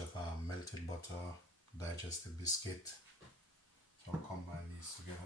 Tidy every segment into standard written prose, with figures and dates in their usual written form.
bit of melted butter, digestive biscuit. So I'll combine these together.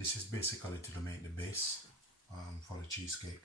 This is basically to make the base for the cheesecake.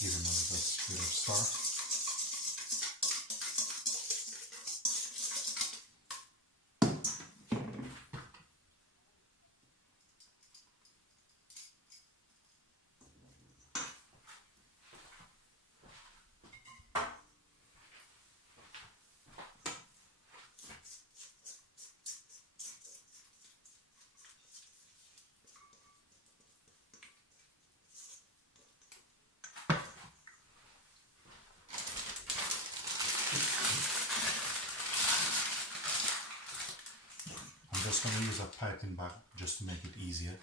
Give him a little bit of star. I'm just going to use a piping bag just to make it easier.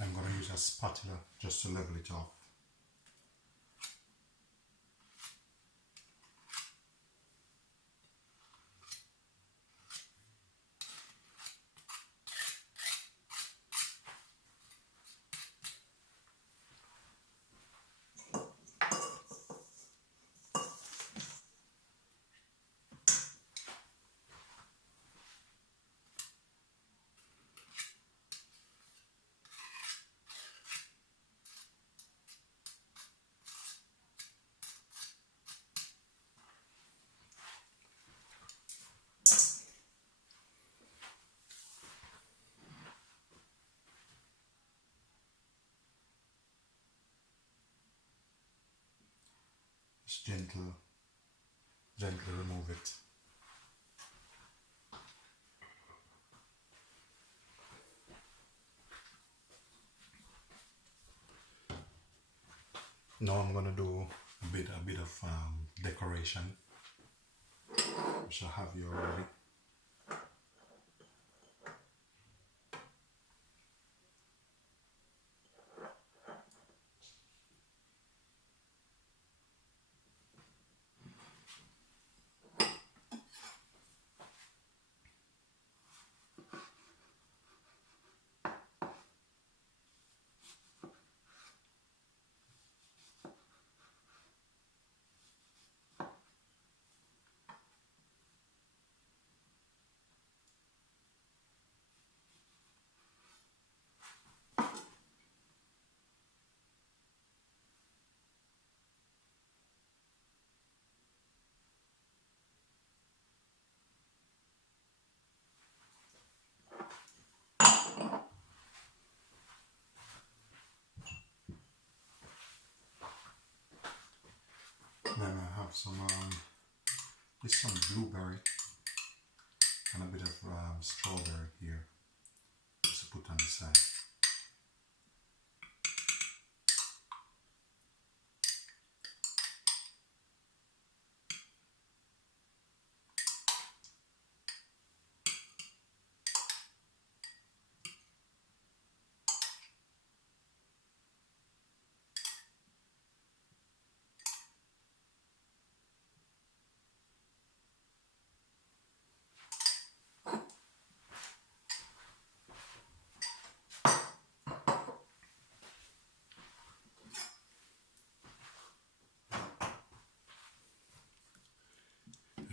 I'm going to use a spatula just to level it off. Just gently remove it. Now I'm going to do a bit of decoration, which I have here already. have some blueberry and a bit of strawberry here, just to put on the side.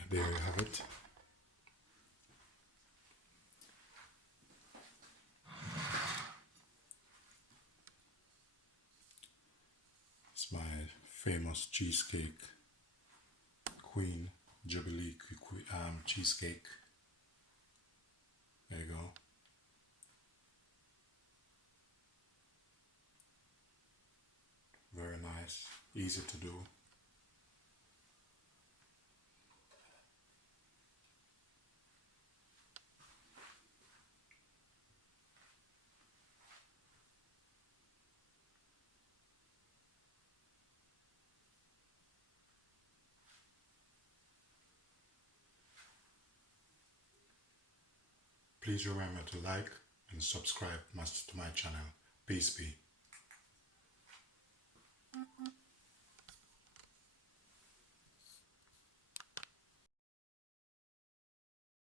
There you have it. It's my famous cheesecake queen, Jubilee cheesecake. There you go. Very nice, easy to do. Please remember to like and subscribe to my channel. Peace be.